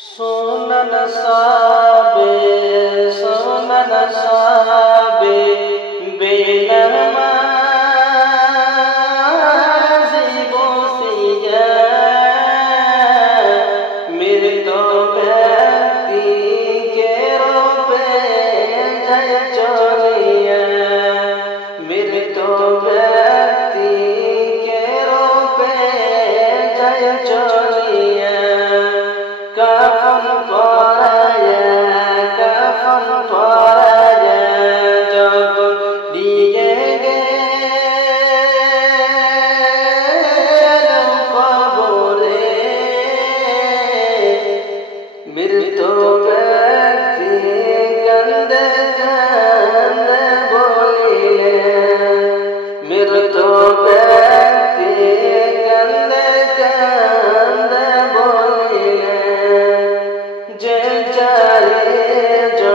सोनन साबे बेनमाज़ी boccia मेरे तो व्यक्ति के रोपे जय चोलिया मेरे तो व्यक्ति के रोपे जय चोलिया कफन पराया जब दिए गए कबरे मृत व्यक्ति गंदे गंदे बोलिए मृत व्यक्ति गंदे गंदे बोलिए जय जारे जो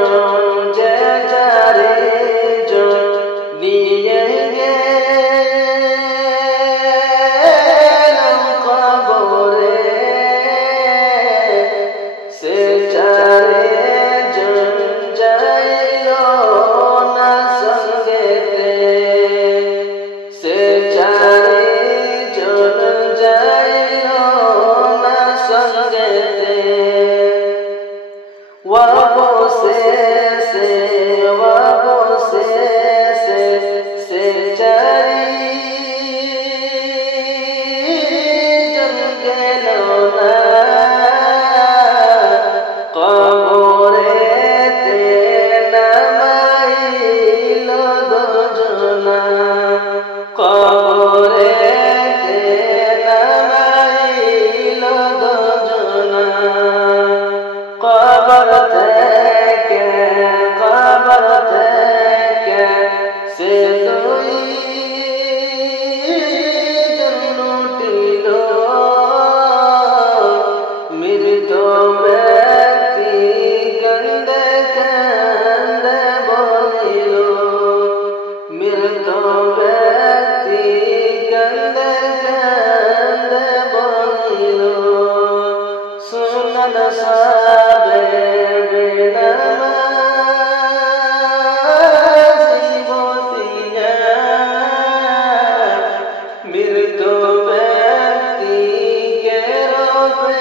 दिए कबरे से चारे जन जाइलो ना संगेते से चारे जन जाइलो ना संगेते वबो से चारी जन गेलो ना कबरे ते नमाइलो दोजना कबरे ते नमाइलो दोजना कबर থেকে সে দুই জন লুটিল মৃত ব্যক্তি কান্দে কান্দে বলিল মৃত ব্যক্তি কান্দে কান্দে বলিল সুনন সাবে বেনমাज़ी बोसिया मृत व्यक्ति के रोपे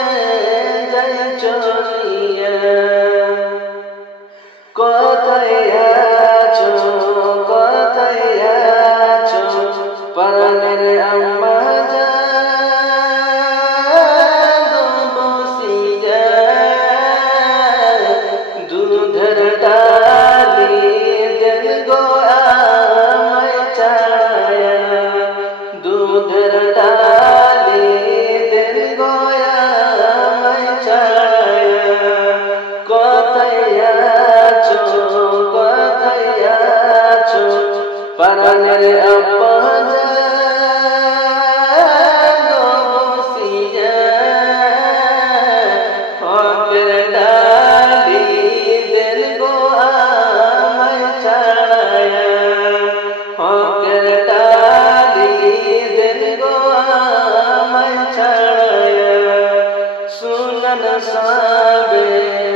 जय चोलिया कोतया छो परनेर अम्मा दूधर डाली दिल गो आमय छाया दूधर डाली दिल गो आमय छाया कोतया छो परनेर अब्बा सुनन साबे